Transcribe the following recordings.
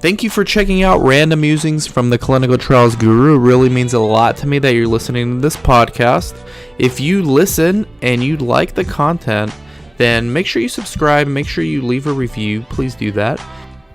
Thank you for checking out Random Musings from the Clinical Trials Guru. It really means a lot to me that you're listening to this podcast. If you listen and you like the content, then make sure you subscribe, make sure you leave a review. Please do that.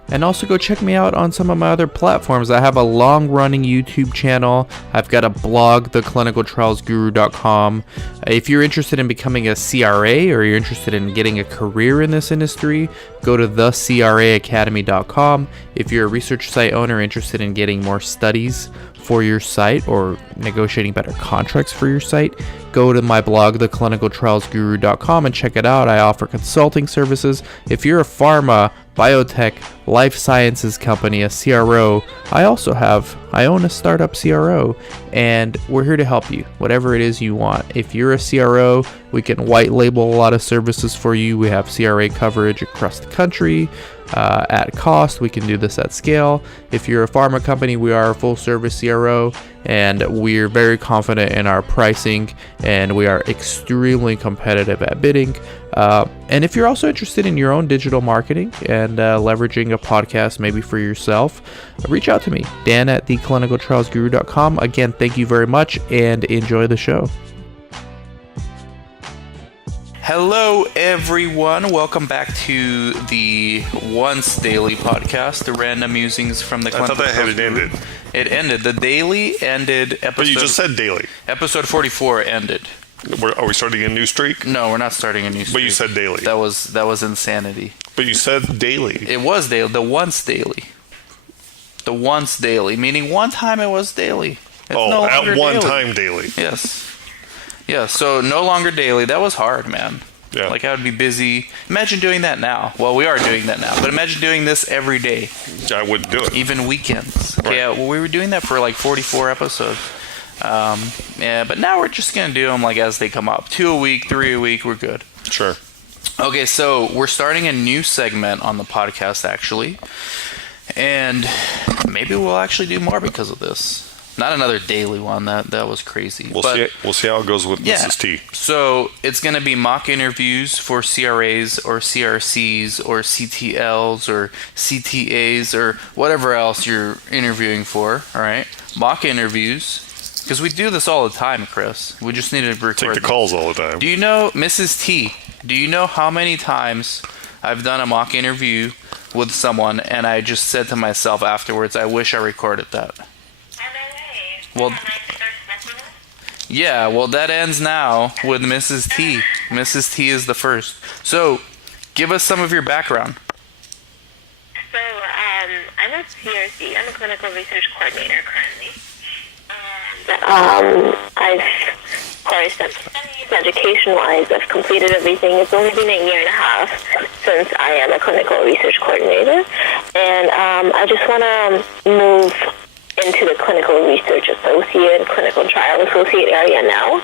And also go check me out on some of my other platforms. I have a long-running YouTube channel. I've got a blog, theclinicaltrialsguru.com. If you're interested in becoming a CRA or you're interested in getting a career in this industry, go to thecraacademy.com. If you're a research site owner interested in getting more studies for your site or negotiating better contracts for your site, go to my blog, theclinicaltrialsguru.com, and check it out. I offer consulting services. If you're a pharma, biotech, life sciences company, a CRO, I own a startup CRO, and we're here to help you, whatever it is you want. If you're a CRO, we can white label a lot of services for you. We have CRA coverage across the country at cost. We can do this at scale. If you're a pharma company, we are a full service CRO, and we're very confident in our pricing, and we are extremely competitive at bidding. And if you're also interested in your own digital marketing and leveraging a podcast maybe for yourself, reach out to me, Dan at theclinicaltrialsguru.com. Again, thank you very much and enjoy the show. Hello, everyone. Welcome back to the Once Daily podcast, the Random Musings from the Clinical Trials. I thought that had ended. It ended. The daily ended. Episode, but you just said daily. Episode 44 ended. Are we starting a new streak? No, we're not starting a new streak. But you said daily. That was insanity. But you said daily. It was daily. The once daily. The once daily, meaning one time it was daily. It's no at one daily. time daily. Yes. Yeah, so no longer daily. That was hard, man. Yeah. Like, I would be busy. Imagine doing that now. Well, we are doing that now. But imagine doing this every day. I wouldn't do it. Even weekends. Okay, right. Yeah, well, we were doing that for like 44 episodes. But now we're just going to do them like as they come up. 2 a week, 3 a week, we're good. Sure. Okay, so we're starting a new segment on the podcast, actually. And maybe we'll actually do more because of this. Not another daily one. That was crazy. We'll see how it goes with Mrs. T. So it's going to be mock interviews for CRAs or CRCs or CTLs or CTAs or whatever else you're interviewing for. All right, mock interviews, because we do this all the time, Chris. We just need to record. Take the calls all the time. Do you know, Mrs. T? Do you know how many times I've done a mock interview with someone and I just said to myself afterwards, I wish I recorded that. Well, yeah, well, that ends now with Mrs. T. Mrs. T is the first. So, give us some of your background. So, I'm a CRC. I'm a clinical research coordinator currently. I've, of course, done studies, education-wise. I've completed everything. It's only been a year and a half since I am a clinical research coordinator. And I just want to move into the clinical research associate, clinical trial associate area now,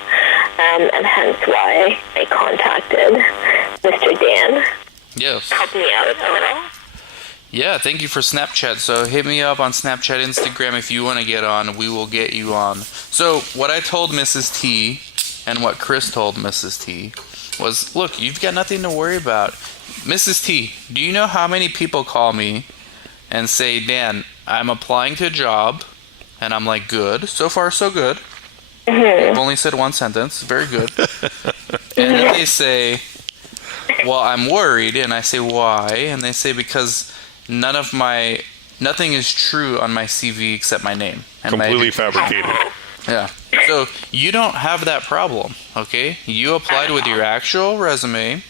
and hence why I contacted Mr. Dan. Yes. Help me out a little. Yeah, thank you for Snapchat. So hit me up on Snapchat, Instagram if you want to get on. We will get you on. So what I told Mrs. T and what Chris told Mrs. T was, look, you've got nothing to worry about. Mrs. T, do you know how many people call me and say, Dan, I'm applying to a job, and I'm like, good. So far, so good. Mm-hmm. You've only said one sentence. Very good. And then they say, well, I'm worried. And I say, why? And they say, because nothing is true on my CV except my name. And completely fabricated. Yeah. So you don't have that problem, okay? You applied with your actual resume,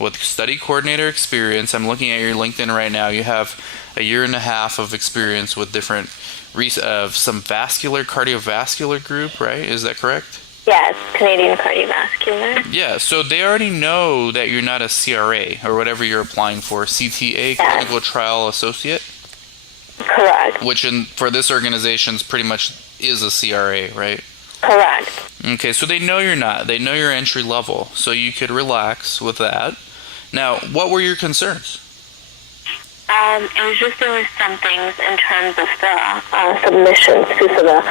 with study coordinator experience. I'm looking at your LinkedIn right now. You have a year and a half of experience with different some cardiovascular group, right? Is that correct? Yes, Canadian Cardiovascular. Yeah, so they already know that you're not a CRA or whatever you're applying for, CTA, yes. Clinical Trial Associate? Correct. Which for this organization pretty much is a CRA, right? Correct. Okay, so they know you're not. They know you're entry level, so you could relax with that. Now, what were your concerns? It was just there were some things in terms of the submissions to the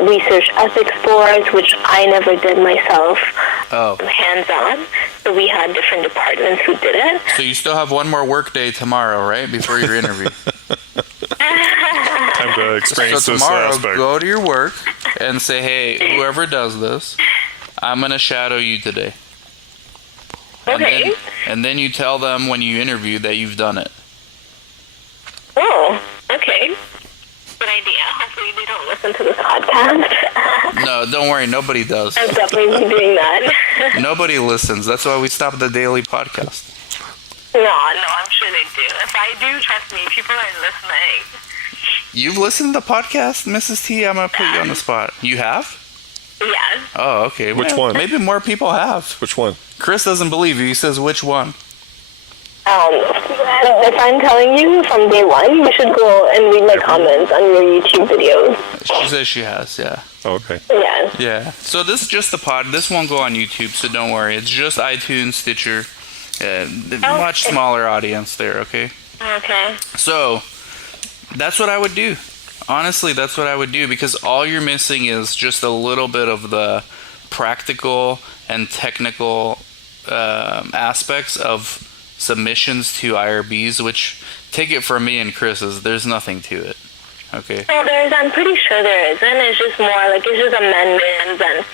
research ethics boards, which I never did myself hands-on. So we had different departments who did it. So you still have one more work day tomorrow, right, before your interview? time to experience So this tomorrow, aspect. go to your work and say, hey, whoever does this, I'm going to shadow you today. Okay. And then you tell them when you interview that you've done it. Oh, okay. Good idea. Hopefully they don't listen to this podcast. No, don't worry. Nobody does. I'll definitely be doing that. Nobody listens. That's why we stopped the daily podcast. No, I'm sure they do. If I do, trust me, people are listening. You've listened to the podcast, Mrs. T? I'm going to put you on the spot. You have? Yes. Oh, okay. Which one? Maybe more people have. Which one? Chris doesn't believe you. He says, which one? If I'm telling you from day one, you should go and read my comments on your YouTube videos. She says she has, yeah. Okay. Yes. Yeah. So this is just the pod. This won't go on YouTube, so don't worry. It's just iTunes, Stitcher. Much smaller audience there, okay? Okay. So, that's what I would do. Honestly, that's what I would do, because all you're missing is just a little bit of the practical and technical aspects of submissions to IRBs, which, take it from me and Chris, there's nothing to it. Okay. Well, I'm pretty sure there isn't. It's just more like it's just amendments and,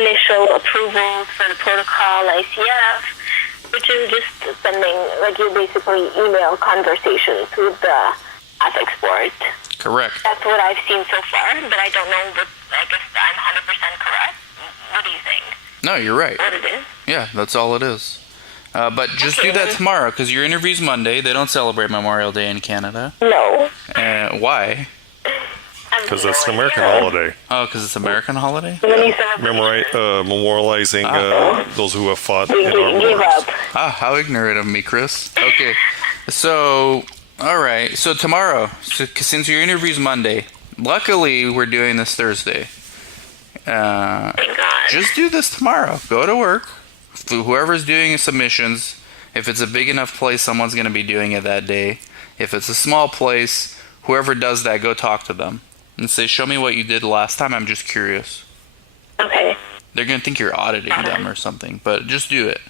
initial approvals for the protocol, ICF, which is just sending, like, you basically email conversations with the ethics board. Correct. That's what I've seen so far, but I don't know that I guess I'm 100% correct. What do you think? No, you're right. What it is? Yeah, that's all it is. But just do that tomorrow, because your interview's Monday. They don't celebrate Memorial Day in Canada. No. Why? Because that's an American holiday. Oh, because it's American holiday? Memorializing those who have fought We in our gave wars. up. Ah, how ignorant of me, Chris. Okay, so, alright, so tomorrow, since your interview's Monday, luckily we're doing this Thursday. Thank God. Just do this tomorrow. Go to work. Whoever's doing submissions, if it's a big enough place, someone's going to be doing it that day. If it's a small place, whoever does that, go talk to them and say, show me what you did last time. I'm just curious. Okay. They're going to think you're auditing them or something, but just do it.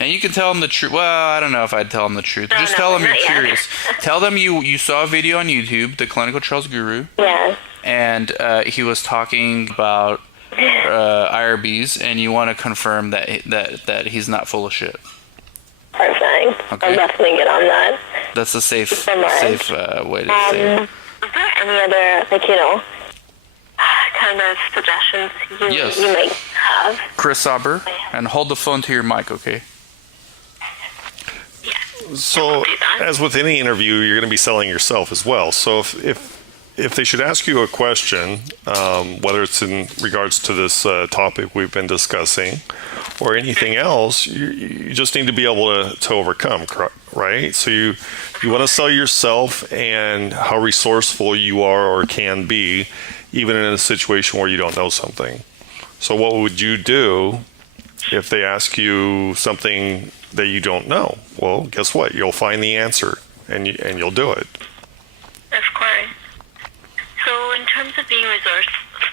And you can tell them the truth. Well, I don't know if I'd tell them the truth. Just tell them you're curious. Tell them you saw a video on YouTube, the Clinical Trials Guru. Yeah. And he was talking about IRBs, and you want to confirm that he's not full of shit. Perfect. Okay. I'll definitely get on that. That's a safe way to say it. Is there any other, kind of suggestions Yes. you might have? Chris Sauber, and hold the phone to your mic, okay? So, as with any interview, you're going to be selling yourself as well. So, if they should ask you a question, whether it's in regards to this topic we've been discussing, or anything else, you just need to be able to overcome, right? So you want to sell yourself and how resourceful you are or can be, even in a situation where you don't know something. So what would you do if they ask you something that you don't know? Well, guess what? You'll find the answer, and you'll do it. Of course. So in terms of being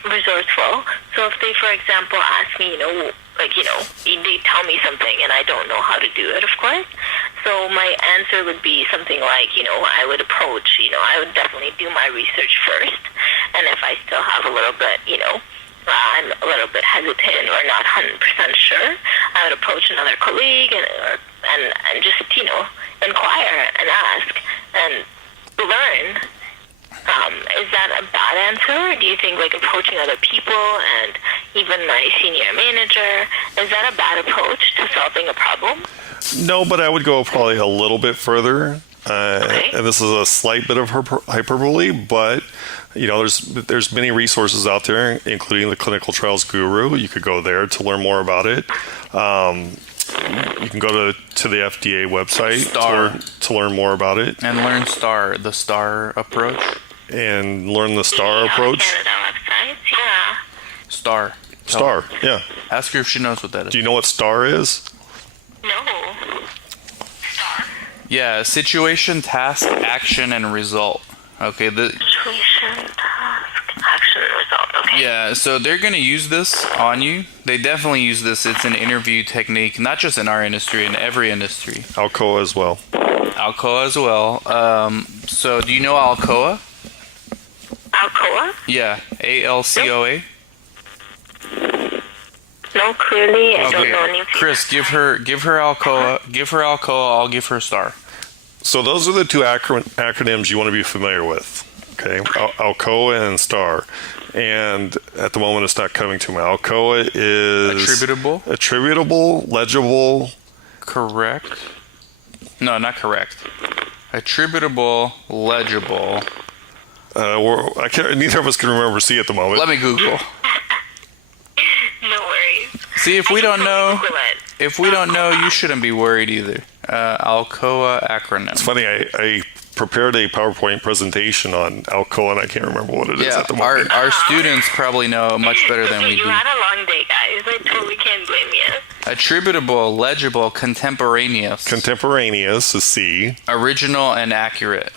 resourceful, so if they, for example, ask me, they tell me something and I don't know how to do it, of course. So my answer would be something like, I would approach, I would definitely do my research first. And if I still have a little bit, I'm a little bit hesitant or not 100% sure, I would approach another colleague and just, inquire and ask and learn. Is that a bad answer? Or do you think approaching other people and even my senior manager, is that a bad approach to solving a problem? No, but I would go probably a little bit further. Okay. And this is a slight bit of hyperbole, but there's many resources out there, including the Clinical Trials Guru. You could go there to learn more about it. You can go to the FDA website to learn more about it. And learn the STAR approach. And learn the STAR approach. Canada websites, yeah. STAR, yeah. Ask her if she knows what that is. Do you know what STAR is? No. Star. Yeah, situation, task, action, and result. Okay, Situation, task, action, result. Okay. yeah, so they're going to use this on you. They definitely use this. It's an interview technique, not just in our industry, in every industry. Alcoa as well. Alcoa as well. So do you know Alcoa? Alcoa? Yeah, ALCOA. No, clearly I don't know Okay, anything. Chris, give her Alcoa. Give her Alcoa. I'll give her star. So those are the two acronyms you want to be familiar with. Okay, Alcoa and STAR. And at the moment, it's not coming to me. Alcoa is attributable, legible. Correct. No, not correct. Attributable, legible. I can't. Neither of us can remember C at the moment. Let me Google. No worries. See, if we don't know, Google it. if we don't know, you shouldn't be worried either. Alcoa acronym. It's funny. I prepared a PowerPoint presentation on Alcoa, and I can't remember what it is Yeah, at the moment. our students probably know much better than we You do. had a long day, guys. I totally can't blame you. Attributable, legible, contemporaneous. Contemporaneous is C. Original and accurate.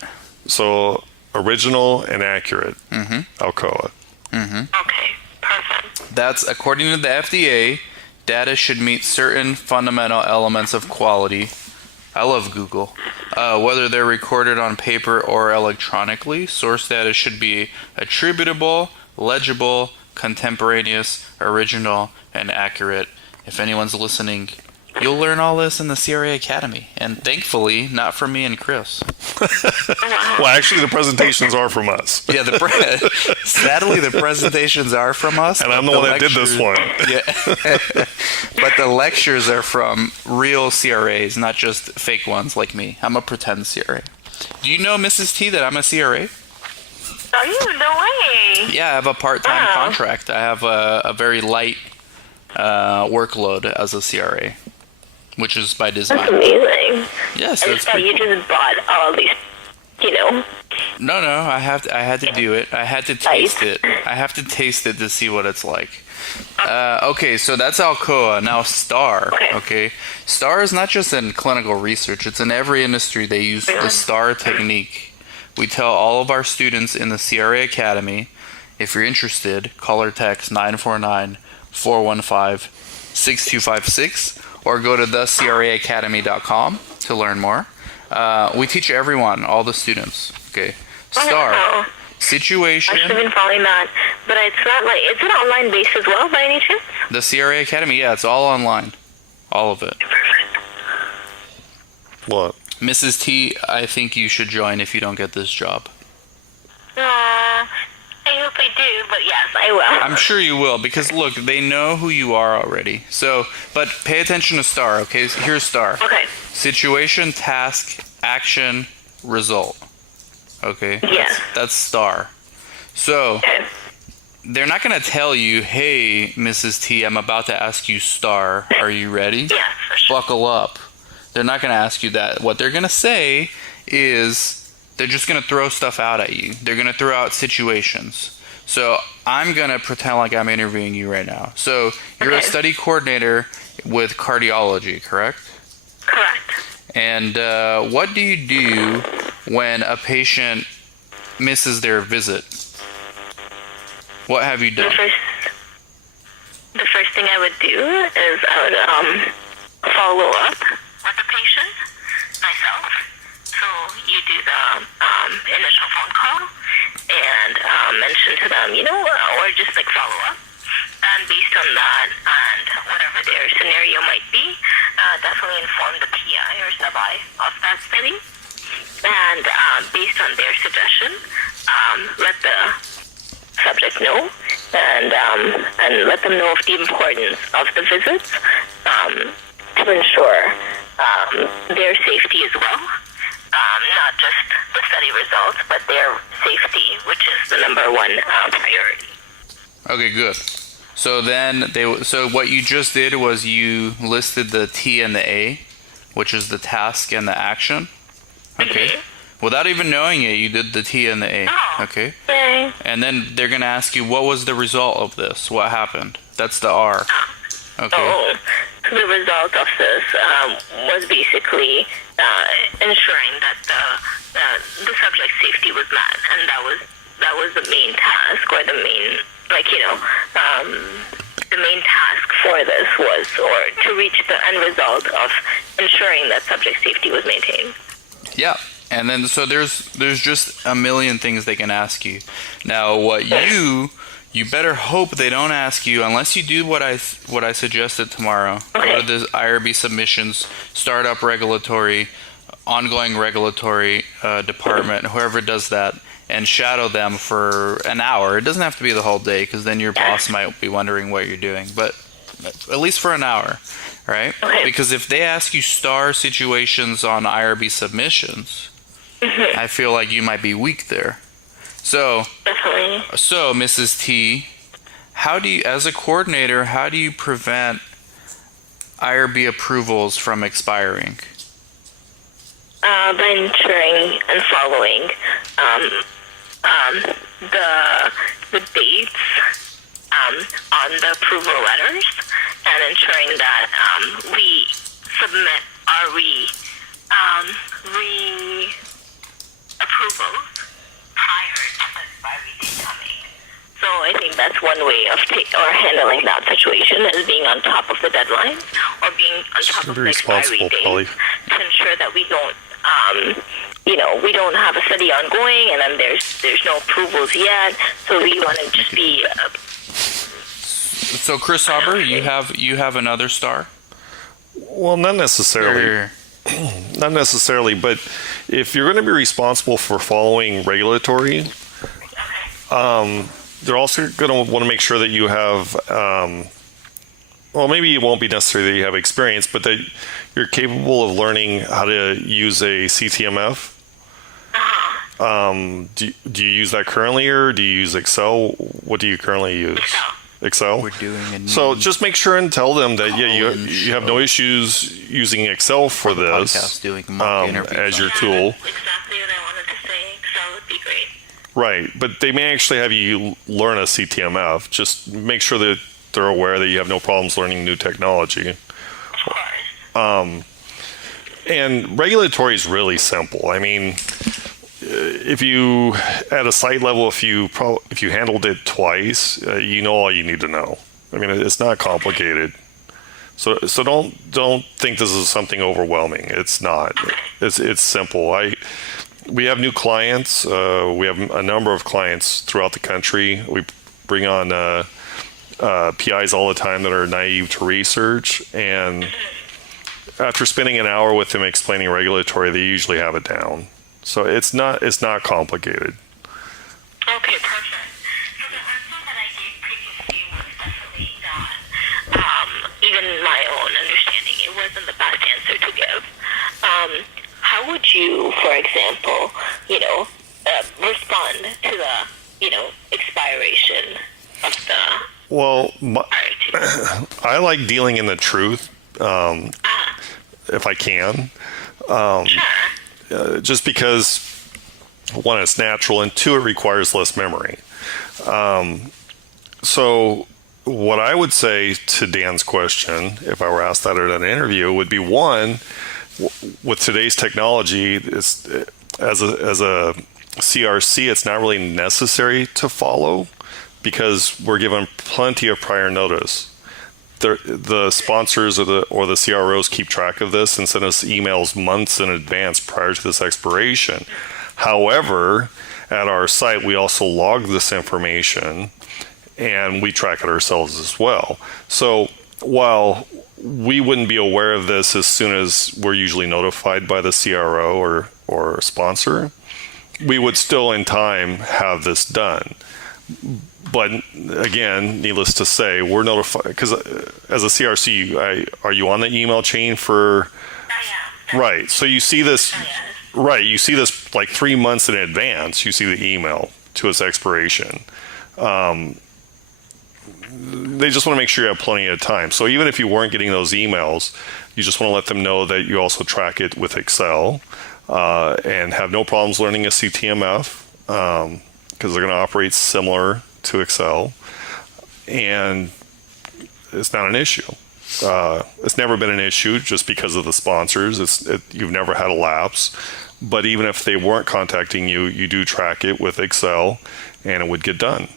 So original and accurate. Alcoa. Okay, perfect. That's according to the FDA. Data should meet certain fundamental elements of quality. I love Google. Whether they're recorded on paper or electronically, source data should be attributable, legible, contemporaneous, original, and accurate. If anyone's listening, you'll learn all this in the CRA Academy. And thankfully, not from me and Chris. Well, actually, the presentations are from us. Yeah, sadly, the presentations are from us. And I'm the one that did this one. Yeah. But the lectures are from real CRAs, not just fake ones like me. I'm a pretend CRA. Do you know, Mrs. T, that I'm a CRA? Are you? No way. Yeah, I have a part-time Wow. contract. I have a very light workload as a CRA, which is by That's design. amazing. Yes, I that's just thought pretty you just bought all these, you know. No, I had to do it. I had to taste it. I have to taste it to see what it's like. Okay, so that's Alcoa. Now STAR. Okay, STAR is not just in clinical research. It's in every industry. They use the STAR technique. We tell all of our students in the CRA Academy, if you're interested, call or text 949-415-6256 or go to thecraacademy.com to learn more. We teach everyone, all the students. Okay, STAR. Wow. Situation. I should have been following that. But it's not like, it's an online base as well, by any chance? The CRA Academy, yeah, it's all online. All of it. What? Mrs. T, I think you should join if you don't get this job. I hope I do, but yes, I will. I'm sure you will, because look, they know who you are already. So, but pay attention to STAR, okay? Here's STAR. Okay. Situation, task, action, result. Okay? Yes. That's STAR. So, Okay. they're not going to tell you, hey, Mrs. T, I'm about to ask you STAR. Are you ready? Yes, for sure. Buckle up. They're not going to ask you that. What they're going to say is they're just going to throw stuff out at you. They're going to throw out situations. So I'm going to pretend like I'm interviewing you right now. So you're a study coordinator with cardiology, correct? Correct. And what do you do when a patient misses their visit? What have you done? The first thing I would do is I would follow up with the patient myself. So you do the initial phone call and mention to them, or just like follow up. And based on that and whatever their scenario might be, definitely inform the PI or sub-I of that study. And based on their suggestion, let the subject know and let them know of the importance of the visits to ensure their safety as well. Not just the study results, but their safety, which is the number one priority. Okay, good. So then so what you just did was you listed the T and the A, which is the task and the action. Okay. Mm-hmm. Without even knowing it, you did the T and the A. Oh. Okay. Yay. And then they're going to ask you, what was the result of this? What happened? That's the R. Okay. So the result of this was basically ensuring that the subject's safety was met, and that was the main task, or the main the main task for this was, or to reach the end result of ensuring that subject safety was maintained. Yeah. And then so there's just a million things they can ask you. Now, what you better hope they don't ask you unless you do what I suggested tomorrow. Go to the IRB submissions, startup regulatory, ongoing regulatory department, whoever does that, and shadow them for an hour. It doesn't have to be the whole day, because then your boss might be wondering what you're doing. But at least for an hour, right? Okay. Because if they ask you star situations on IRB submissions, I feel like you might be weak there. So, Definitely. so Mrs. T, how do you, as a coordinator, how do you prevent IRB approvals from expiring? By ensuring and following the dates on the approval letters, and ensuring that we submit our approvals prior to the expiry date coming. So I think that's one way of handling that situation, is being on top of the deadline or being on top of the expiry date to ensure that we don't, we don't have a study ongoing and then there's no approvals yet. So we want to just be. So Chris Hauber, you have another star? Well, not necessarily. Not necessarily, but if you're going to be responsible for following regulatory, they're also going to want to make sure that you have, well, maybe it won't be necessary that you have experience, but that you're capable of learning how to use a CTMF. Do you use that currently, or do you use Excel? What do you currently use? Excel. We're doing so just make sure and tell them that you have no issues using Excel for this as your tool. Exactly what I wanted to say. Excel would be great. Right, but they may actually have you learn a CTMF. Just make sure that they're aware that you have no problems learning new technology. Of course. And regulatory is really simple. I mean, if you at a site level, if you handled it twice, you know all you need to know. I mean, it's not complicated. So don't think this is something overwhelming. It's not. It's simple. We have new clients. We have a number of clients throughout the country. We bring on PIs all the time that are naive to research, and after spending an hour with them explaining regulatory, they usually have it down. So it's not complicated. Okay, perfect. So the answer that I gave previously was definitely not even my own understanding. It wasn't the best answer to give. How would you, for example, respond to the, expiration of the... Well, I like dealing in the truth, if I can. Sure. Just because, one, it's natural, and two, it requires less memory. So what I would say to Dan's question, if I were asked that at an interview, would be, one, with today's technology, as a CRC, it's not really necessary to follow because we're given plenty of prior notice. The sponsors or the CROs keep track of this and send us emails months in advance prior to this expiration. However, at our site, we also log this information and we track it ourselves as well. So while we wouldn't be aware of this as soon as we're usually notified by the CRO or sponsor, we would still in time have this done. But again, needless to say, we're notified because as a CRC, are you on the email chain for? Right. So you see this. Right. You see this like 3 months in advance. You see the email to its expiration. They just want to make sure you have plenty of time. So even if you weren't getting those emails, you just want to let them know that you also track it with Excel and have no problems learning a CTMF because they're going to operate similar to Excel, and it's not an issue. It's never been an issue just because of the sponsors. You've never had a lapse, but even if they weren't contacting you, you do track it with Excel, and it would get done.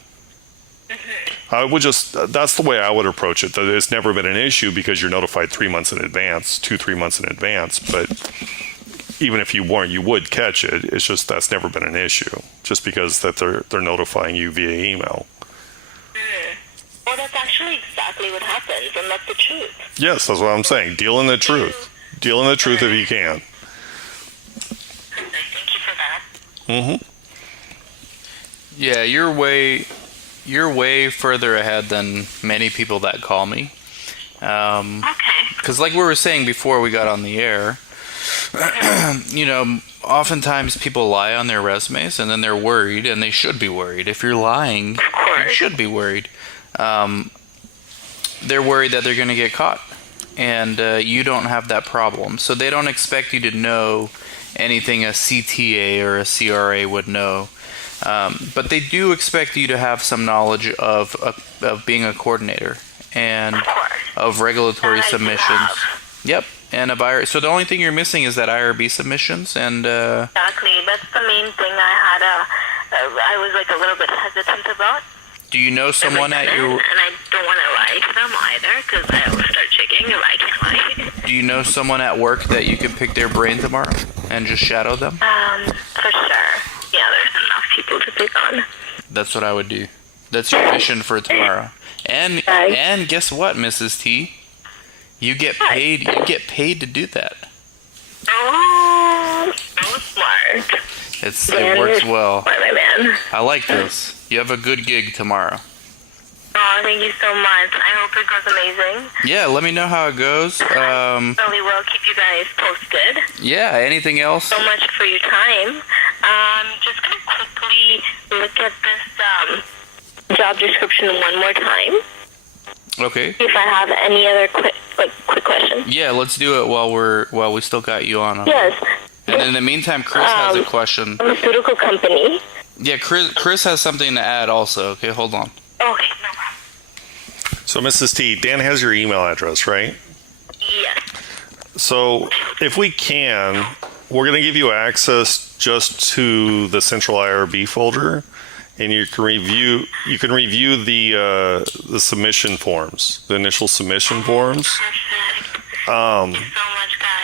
That's the way I would approach it. That it's never been an issue because you're notified 3 months in advance, 3 months in advance. But even if you weren't, you would catch it. It's just that's never been an issue, just because that they're notifying you via email. Well, that's actually exactly what happens, and that's the truth. Yes, that's what I'm saying. Deal in the truth. Deal in the truth if you can. Thank you for that. Mm-hmm. Yeah, you're way further ahead than many people that call me. Okay. Because like we were saying before we got on the air, oftentimes people lie on their resumes and then they're worried, and they should be worried. If you're lying, you should be worried. They're worried that they're going to get caught, and you don't have that problem. So they don't expect you to know anything a CTA or a CRA would know. But they do expect you to have some knowledge of being a coordinator and of regulatory submissions. Yep, and of IRB. So the only thing you're missing is that IRB submissions, and Exactly. That's the main thing I was like a little bit hesitant about. do you know someone at your? And I don't want to lie to them either, because I always start checking if I can lie. Do you know someone at work that you could pick their brain tomorrow and just shadow them? For sure. Yeah, there's enough people to pick on. That's what I would do. That's your mission for tomorrow. And guess what, Mrs. T? You get paid. You get paid to do that. Oh, so smart. It works well. Smart, my man. I like this. You have a good gig tomorrow. Oh, thank you so much. I hope it goes amazing. Yeah, let me know how it goes. Really will keep you guys posted. Yeah, anything else? So much for your time. Just gonna quickly look at this job description one more time. Okay. See if I have any other quick questions. Yeah, let's do it while we still got you on. Yes. And in the meantime, Chris has a question. Pharmaceutical company. Yeah, Chris has something to add also. Okay, hold on. Okay, no problem. So, Mrs. T, Dan has your email address, right? Yes. So, if we can, we're going to give you access just to the central IRB folder, and you can review the submission forms, the initial submission forms. Perfect. Thank you so much, guys.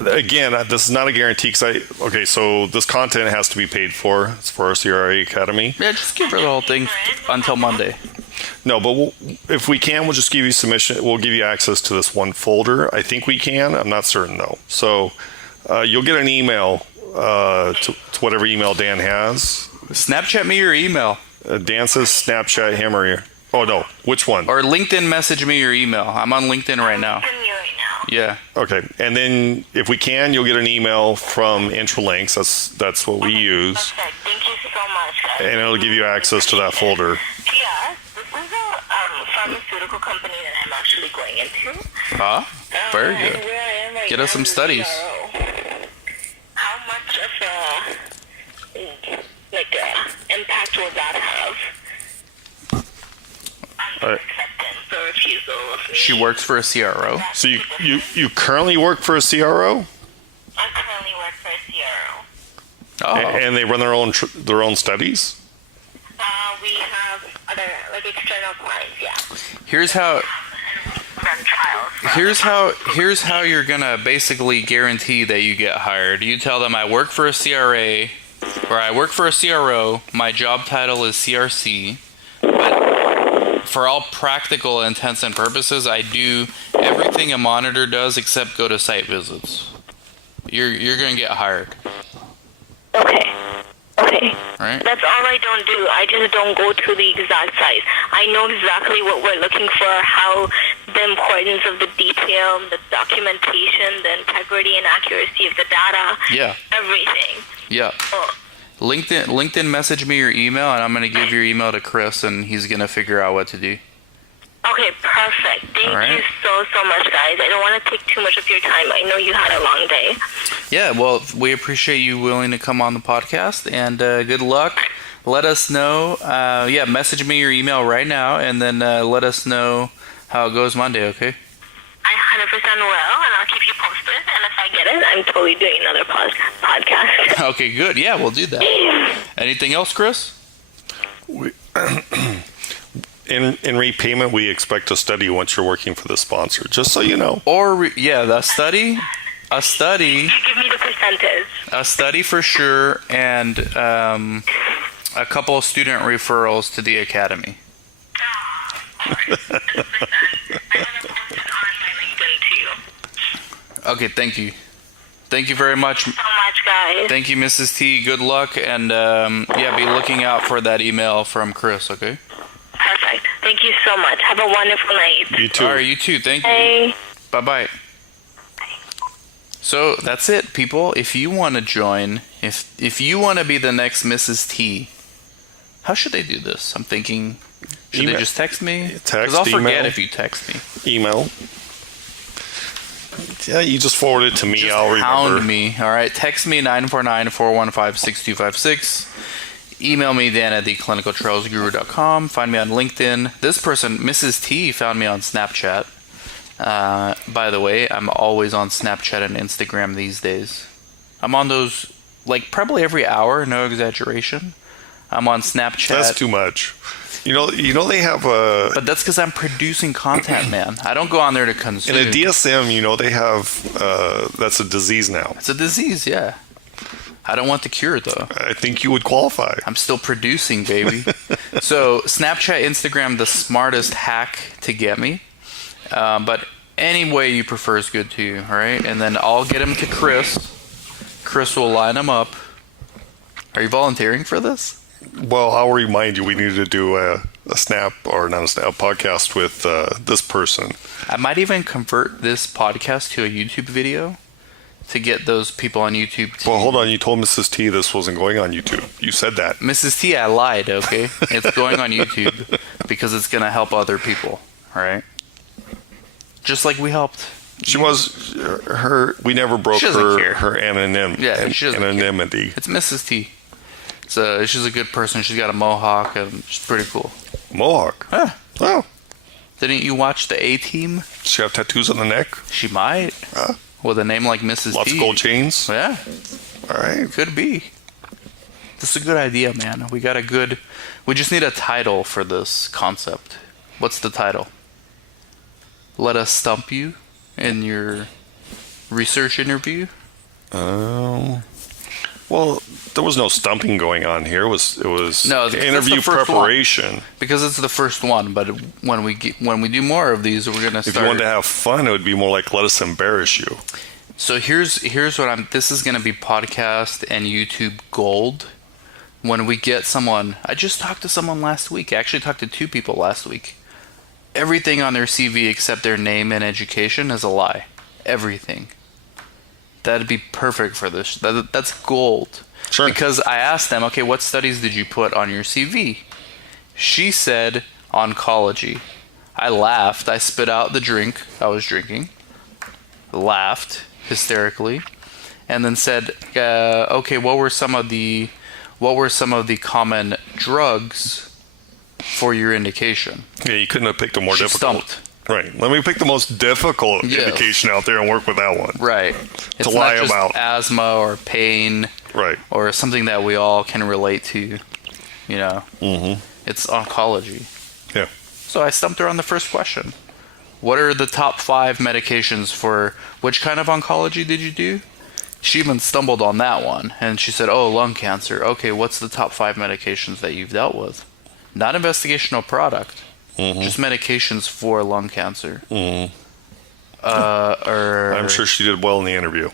Again, this is not a guarantee so this content has to be paid for. It's for our CRA Academy. Yeah, just give her the whole thing until Monday. No, but if we can, we'll just give you submission. We'll give you access to this one folder. I think we can. I'm not certain though. So you'll get an email to whatever email Dan has. Snapchat me your email. Dan says Snapchat him or oh no, which one? Or LinkedIn message me your email. I'm on LinkedIn right now. Yeah. Okay, and then if we can, you'll get an email from Intralinks. That's what we use. Perfect. Thank you so much, guys. And it'll give you access to that folder. Yes, this is a pharmaceutical company that I'm actually going into. Huh? Very good. Where I am right Get us now some is studies. CRO. How much of impact will that have on acceptance or refusal of me? She works for a CRO. So you currently work for a CRO? I currently work for a CRO. Oh. And they run their own studies? We have other external clients, yeah. Here's how Run trials. here's how you're gonna basically guarantee that you get hired. You tell them I work for a CRA or I work for a CRO. My job title is CRC, but for all practical intents and purposes, I do everything a monitor does except go to site visits. You're gonna get hired. Okay. Right? That's all I don't do. I just don't go to the exact site. I know exactly what we're looking for, how the importance of the detail, the documentation, the integrity and accuracy of the data. Yeah. Everything. Yeah. Oh, LinkedIn message me your email, and I'm gonna give your email to Chris, and he's gonna figure out what to do. okay, perfect. Thank All right. you so much, guys. I don't want to take too much of your time. I know you had a long day. Yeah, well, we appreciate you willing to come on the podcast, and good luck. Let us know. Message me your email right now, and then let us know how it goes Monday, okay? I 100% will, and I'll keep you posted. And if I get it, I'm totally doing another podcast. Okay, good. Yeah, we'll do that. Anything else, Chris? In repayment, we expect a study once you're working for the sponsor, just so you know. Or, the study? A study. You give me the percentage. A study for sure, and a couple of student referrals to the academy. Oh, alright. 100%. I'm gonna post it on my LinkedIn too. Okay, thank you. Thank you very much. So much, guys. Thank you, Mrs. T. Good luck, and yeah, be looking out for that email from Chris, okay? Perfect. Thank you so much. Have a wonderful night. You too. All right, you too. Thank you. Bye. Bye-bye. So that's it, people. If you want to join, if you want to be the next Mrs. T, how should they do this? I'm thinking, should Email. they just text me? Text, Because I'll forget email. if you text me. Email. Yeah, you just forward it to me. Just I'll hound remember. me. All right, text me 949-415-6256. Email me, Dan at theclinicaltrialsguru.com. Find me on LinkedIn. This person, Mrs. T, found me on Snapchat. By the way, I'm always on Snapchat and Instagram these days. I'm on those, like, probably every hour, no exaggeration. I'm on Snapchat. That's too much. You know they have a But that's because I'm producing content, man. I don't go on there to consume. in a DSM. You know they have that's a disease now. It's a disease, yeah. I don't want the cure, though. I think you would qualify. I'm still producing, baby. So Snapchat, Instagram, the smartest hack to get me. But any way you prefer is good too, all right? And then I'll get him to Chris. Chris will line him up. Are you volunteering for this? Well, I'll remind you. We need to do a snap or not a snap podcast with this person. I might even convert this podcast to a YouTube video to get those people on YouTube. Well, hold on. You told Mrs. T this wasn't going on YouTube. You said that. Mrs. T, I lied, okay? It's going on YouTube because it's going to help other people, all right? Just like we helped. She was her. We never broke She doesn't care. her anonymity. Yeah, she doesn't care. Anonymity. It's Mrs. T. So she's a good person. She's got a mohawk and she's pretty cool. Mohawk. Huh. Oh, Didn't you watch the A-Team? does she have tattoos on the neck? She might. With a name like Mrs. Lots T. of gold chains. Yeah, All right. could be. This is a good idea, man. We just need a title for this concept. What's the title? Let us stump you in your research interview? Well, there was no stumping going on here. It was No, that's interview the first preparation. Because it's the first one, but when we do more of these, we're gonna start. If you wanted to have fun, it would be more like let us embarrass you. So here's what this is gonna be podcast and YouTube gold. When we get someone, I just talked to someone last week. I actually talked to 2 people last week. Everything on their CV except their name and education is a lie. Everything. That'd be perfect for this. That's gold. Sure. Because I asked them, okay, what studies did you put on your CV? She said oncology. I laughed. I spit out the drink I was drinking. Laughed hysterically, and then said, okay, what were some of the common drugs for your indication? Yeah, you couldn't have picked a more She difficult. stumped. Right. Let me pick the most difficult Yes. indication out there and work with that one. Right. It's lie not just about. asthma or pain Right. or something that we all can relate to. You know. Mm-hmm. It's oncology. Yeah. So I stumped her on the first question. What are the top 5 medications for which kind of oncology did you do? She even stumbled on that one, and she said, oh, lung cancer. Okay, what's the top 5 medications that you've dealt with? Not investigational product, just medications for lung cancer. I'm sure she did well in the interview.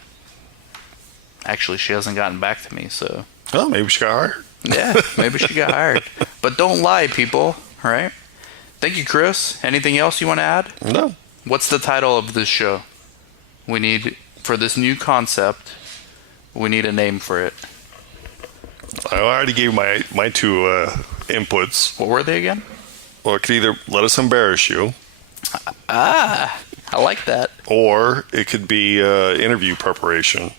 Actually, she hasn't gotten back to me, so... Oh, maybe she got hired. Yeah, maybe she got hired. But don't lie, people, all right? Thank you, Chris. Anything else you want to add? No. What's the title of this show? We need, for this new concept, we need a name for it. I already gave my 2 inputs. What were they again? Well, it could either let us embarrass you, I like that. or it could be interview preparation.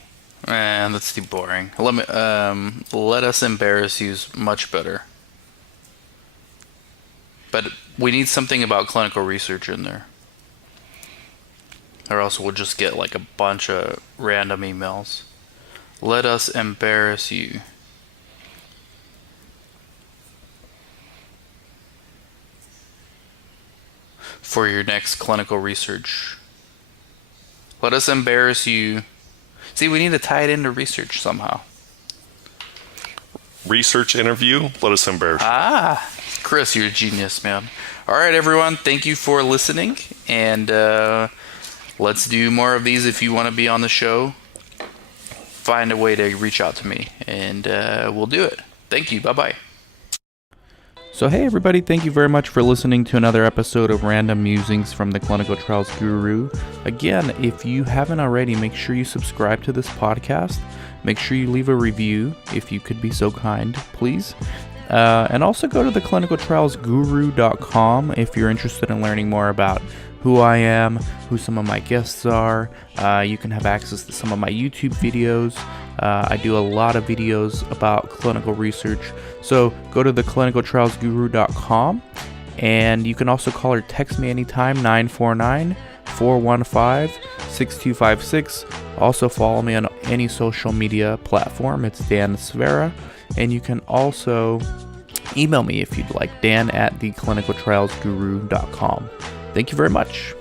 Man, that's too boring. Let us embarrass you's much better. But we need something about clinical research in there. Or else we'll just get like a bunch of random emails. Let us embarrass you. For your next clinical research. Let us embarrass you See, we need to tie it into research somehow. Research interview. Let us embarrass. Chris, you're a genius, man. All right, everyone. Thank you for listening, and let's do more of these. If you want to be on the show, find a way to reach out to me, and we'll do it. Thank you. Bye-bye. So hey everybody, thank you very much for listening to another episode of Random Musings from the Clinical Trials Guru. Again, if you haven't already, make sure you subscribe to this podcast. Make sure you leave a review if you could be so kind, please. And also go to theclinicaltrialsguru.com if you're interested in learning more about who I am, who some of my guests are. You can have access to some of my YouTube videos. I do a lot of videos about clinical research. So go to theclinicaltrialsguru.com, and you can also call or text me anytime, 949-415-6256. Also follow me on any social media platform. It's Dan Svera. And you can also email me if you'd like, dan@theclinicaltrialsguru.com. Thank you very much.